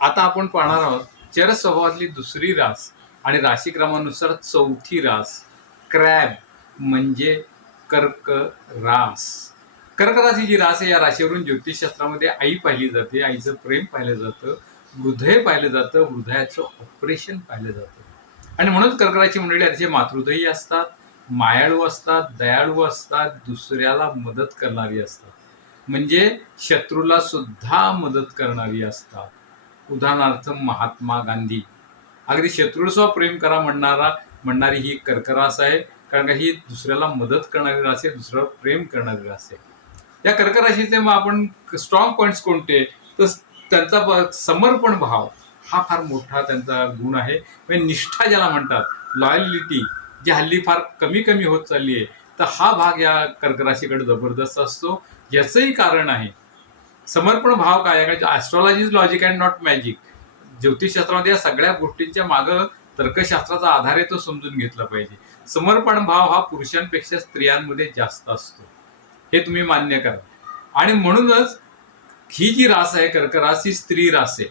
आता आपण पाहणार आहोत चर स्वभावातली दुसरी रास आणि राशीक्रमानुसार चौथी रास क्रॅब म्हणजे कर्क रास कर्कराची जी रास आहे या राशीवरून ज्योतिषशास्त्रामध्ये आई पाहिली जाते आईचं प्रेम पाहिलं जातं हृदय पाहिलं जातं हृदयाचं ऑपरेशन पाहिलं जातं. आणि म्हणून कर्कराची मंडळी अतिशय मातृदयी असतात मायाळू असतात दयाळू असतात दुसऱ्याला मदत करणारी असतात. म्हणजे शत्रूला सुद्धा मदत करणारी असतात. उदाहरणार्थ महात्मा गांधी. अगदी शत्रूसह प्रेम करा म्हणणारा म्हणणारी ही कर्करास आहे कारण का ही दुसऱ्याला मदत करणारी रास आहे दुसऱ्यावर प्रेम करणारी रास आहे. या कर्कराशीचे मग आपण स्ट्रॉंग पॉईंट्स कोणते? तर त्यांचा ब- समर्पण भाव हा फार मोठा त्यांचा गुण आहे. म्हणजे निष्ठा ज्याला म्हणतात लॉयलिटी जी हल्ली फार कमी कमी होत चालली आहे तर हा भाग या कर्कराशीकडे जबरदस्त असतो. याचंही कारण आहे समर्पण भाव काय आहे? Astrology is logic and not magic ज्योतिषशास्त्रामध्ये या सगळ्या गोष्टींच्या मागं तर्कशास्त्राचा आधार आहे तो समजून घेतला पाहिजे. समर्पण भाव हा पुरुषांपेक्षा स्त्रियांमध्ये जास्त असतो. हे तुम्ही मान्य करा. आणि म्हणूनच ही जी रास आहे कर्क रास ही स्त्री रास आहे.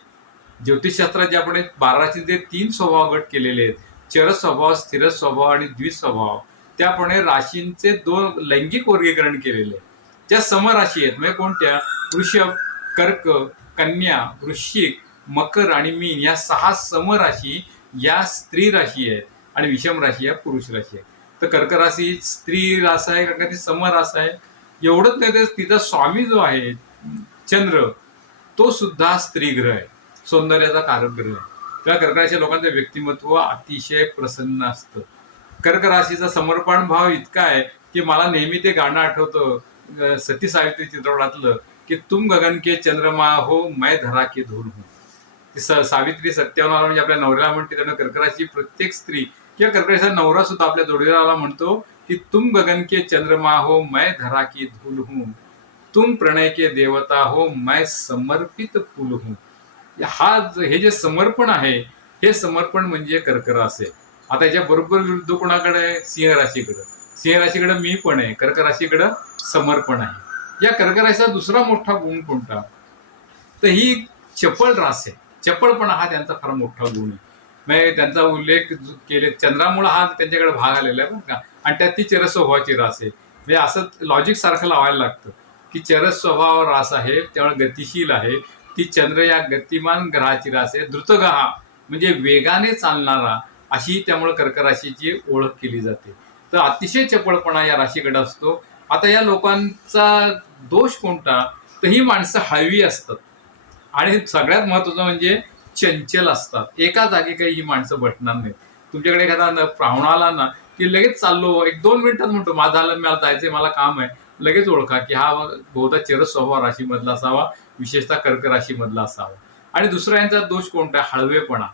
ज्योतिषशास्त्रात जे आपण बाराचे जे तीन स्वभाव गट केलेले आहेत चर स्वभाव स्थिर स्वभाव आणि द्विस्वभाव त्याप्रमाणे राशींचे दोन लैंगिक वर्गीकरण केलेले आहे ज्या समराशी आहेत म्हणजे कोणत्या? वृषभ कर्क कन्या वृश्चिक मकर आणि मीन या सहा समराशी या स्त्री राशी आहेत आणि विषम राशी या पुरुष राशी आहे तर कर्क राशी स्त्री रास आहे का ती समरास आहे. एवढंच नाही तर तिचा स्वामी जो आहे चंद्र तो सुद्धा स्त्री ग्रह आहे. सौंदर्याचा कारक ग्रह आहे. त्या कर्क राशीच्या लोकांचं व्यक्तिमत्व अतिशय प्रसन्न असतं. कर्क राशीचा समर्पण भाव इतका आहे की मला नेहमी ते गाणं आठवतं. सती सावित्री चित्रपटातलं. की तुम गगन के चंद्रमा हो मैं धरा के धूल हूँ। स- सावित्री सत्यवनाला म्हणजे आपल्या नवऱ्याला म्हणते त्यानं कर्कराची प्रत्येक स्त्री किंवा कर्कराचा नवरा सुद्धा आपल्या जोडीदाराला म्हणतो की तुम गगन के चंद्रमा हो मैं धरा की धूल हूँ। तुम प्रणय के देवता हो मैं समर्पित फूल हूँ। हा हे जे समर्पण आहे हे समर्पण म्हणजे कर्करास असेल आता याच्या बरोबर विरुद्ध कोणाकडे आहे? सिंह राशीकडे. सिंह राशीकडे मी पण आहे. कर्क राशीकडे समर्पण आहे. या कर्कराशीचा दुसरा मोठा गुण कोणता? तर ही चपळ रास आहे. चपळपणा हा त्यांचा फार मोठा गुण आहे. म्हणजे त्यांचा उल्लेख केले चंद्रामुळे हा त्यांच्याकडे भाग आलेला आहे बरं का. आणि त्यात ती चरस स्वभावाची रास आहे. म्हणजे असं लॉजिक सारखं लावायला लागतं की चरस स्वभाव रास आहे त्यामुळे गतिशील आहे. ती चंद्र या गतिमान ग्रहाची रास आहे. द्रुतगहा म्हणजे वेगाने चालणारा अशी त्यामुळे कर्क राशीची ओळख केली जाते. तर अतिशय चपळपणा या राशीकडे असतो. आता या लोकांचा दोष कोणता तर ही माणसं हळवी असतात. आणि सगळ्यात महत्वाचं म्हणजे चंचल असतात. एका जागी काही ही माणसं बसणार नाहीत. तुमच्याकडे एखादा पाहुणा आला ना की लगेच चाललो एक दोन मिनिटात म्हणतो माझं आलं मला जायचंय मला काम आहे. लगेच ओळखा की हा बहुधा चेरस स्वभाव राशीमधला असावा विशेषतः कर्क राशीमधला असावा. आणि दुसरा यांचा दोष कोणता? हळवेपणा.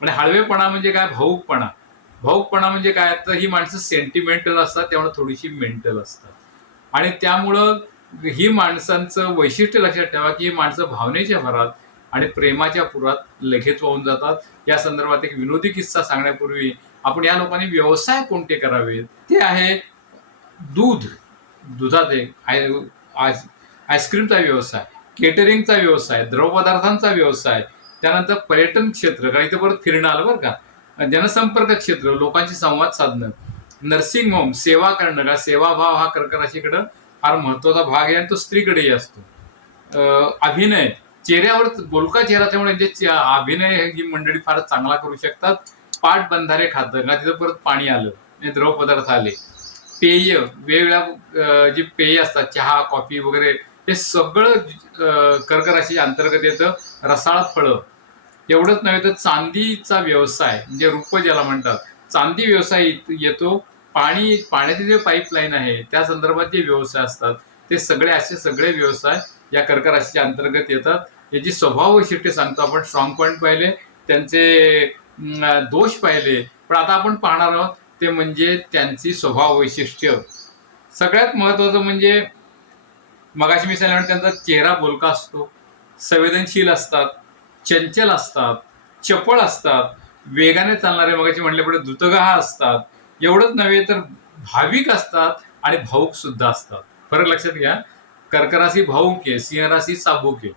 म्हणजे हळवेपणा म्हणजे काय? भाऊकपणा. भाऊकपणा म्हणजे काय? तर ही माणसं सेंटिमेंटल असतात त्यामुळे थोडीशी मेंटल असतात. आणि त्यामुळं ही माणसांचं वैशिष्ट्य लक्षात ठेवा की ही माणसं भावनेच्या भरात आणि प्रेमाच्या पुरात लगेच वाहून जातात. या संदर्भात एक विनोदी किस्सा सांगण्यापूर्वी आपण या लोकांनी व्यवसाय कोणते करावेत? ते आहे दूध. दुधात एक आय- आईस्क्रीमचा व्यवसाय केटरिंगचा व्यवसाय द्रवपदार्थांचा व्यवसाय त्यानंतर पर्यटन क्षेत्र कारण इथं परत फिरणं आलं बरं का? जनसंपर्क क्षेत्र लोकांशी संवाद साधणं नर्सिंग होम सेवा करणं का सेवाभाव हा कर्कराशीकडं फार महत्त्वाचा भाग आहे आणि तो स्त्रीकडेही असतो. अभिनय. चेहऱ्यावर बोलका चेहरा त्यामुळे यांचे अभिनय ही मंडळी फार चांगला करू शकतात. पाठ बंधारे खातं का तिथं परत पाणी आलं द्रव पदार्थ आले. पेय वेगवेगळ्या जे जी पेय असतात चहा कॉफी वगैरे हे सगळं कर्कराशी अंतर्गत येतं. रसाळ फळं. एवढंच नव्हे तर चांदीचा व्यवसाय म्हणजे रूप ज्याला म्हणतात. चांदी व्यवसाय येतो. पाणी पाण्याचे जे पाईपलाईन आहे त्या संदर्भात जे व्यवसाय असतात ते सगळे असे सगळे व्यवसाय या कर्क राशीच्या अंतर्गत येतात. याची स्वभाव वैशिष्ट्ये सांगतो आपण स्ट्रॉंग पॉईंट पाहिले त्यांचे दोष पाहिले. पण आता आपण पाहणार आहोत ते म्हणजे त्यांची स्वभाव वैशिष्ट्य. सगळ्यात महत्वाचं म्हणजे मगाशी मी सांगितलं त्यांचा चेहरा बोलका असतो संवेदनशील असतात चंचल असतात चपळ असतात वेगाने चालणारे मगाशी पुढे द्रुतगहा असतात एवढंच नव्हे तर भाविक असतात आणि भाऊक सुद्धा असतात. फरक लक्षात घ्या. कर्कराशी भाऊक आहे सिंहराशी चाबूक आहे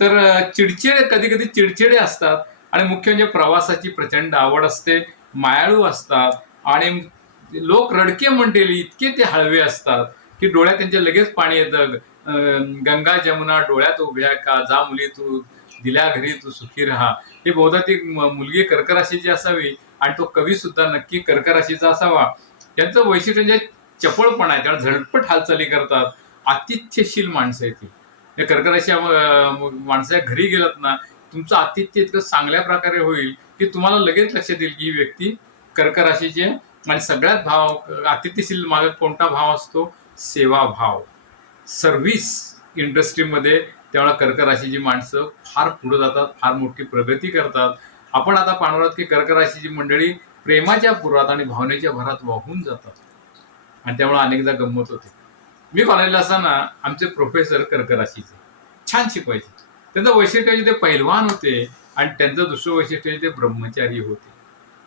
तर चिडचिडे कधी कधी चिडचिडे असतात आणि मुख्य म्हणजे प्रवासाची प्रचंड आवड असते मायाळू असतात आणि लोक रडके म्हणतील इतके ते हळवे असतात की डोळ्यात त्यांच्या लगेच पाणी येतं. गंगा जमुना डोळ्यात उभ्या का जा मुली तू दिल्या घरी तू सुखी राहा. हे बहुधा ती मुलगी कर्कराशी जी असावी आणि तो कवी सुद्धा नक्की कर्क राशीचा असावा. यांचं वैशिष्ट्य म्हणजे चपळपणा आहे. त्याला झटपट हालचाली करतात. आतिथ्यशील माणसं आहेत ती. या कर्क माणसाच्या घरी गेलात ना तुमचं आतिथ्य इतकं चांगल्या प्रकारे होईल की तुम्हाला लगेच लक्षात येईल की ही व्यक्ती कर्कराशीची आहे आणि म्हणजे सगळ्यात भाव आतिथ्यशील मागे कोणता भाव असतो? सेवाभाव सर्व्हिस इंडस्ट्रीमध्ये त्यावेळेला कर्कराशीची माणसं फार पुढे जातात फार मोठी प्रगती करतात. आपण आता पाहणार आहोत की कर्क राशीची मंडळी प्रेमाच्या पुरात आणि भावनेच्या भरात वाहून जातात. आणि त्यामुळे अनेकदा गंमत होते. मी कॉलेजला असताना आमचे प्रोफेसर कर्क राशीचे छान शिकवायचे. त्यांचं वैशिष्ट्य ते पैलवान होते आणि त्यांचं दुसरं वैशिष्ट्य ते ब्रह्मचारी होते.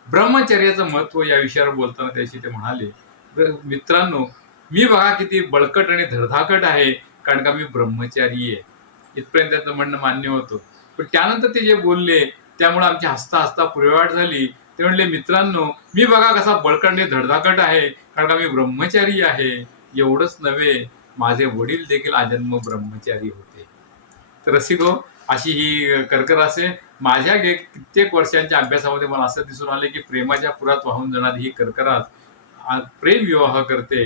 ब्रह्मचर्याचं महत्त्व या विषयावर बोलताना त्याशी ते म्हणाले मित्रांनो मी बघा किती बळकट आणि धडधाकट आहे कारण का मी ब्रह्मचारी आहे. इथपर्यंत त्याचं म्हणणं मान्य होतं. पण त्यानंतर ते जे बोलले त्यामुळे आमची हसता हसता पुरेवाट झाली. ते म्हणले मित्रांनो मी बघा कसा बळकट धडधाकट आहे. कारण का मी ब्रह्मचारी आहे. एवढंच नव्हे माझे वडील देखील आजन्म ब्रह्मचारी होते. तर रसिको हो, अशी ही कर्कर असे. माझ्या गे कित्येक वर्षांच्या अभ्यासामध्ये मला असं दिसून आले की प्रेमाच्या पुरात वाहून जाणारी ही कर्करात प्रेम विवाह करते.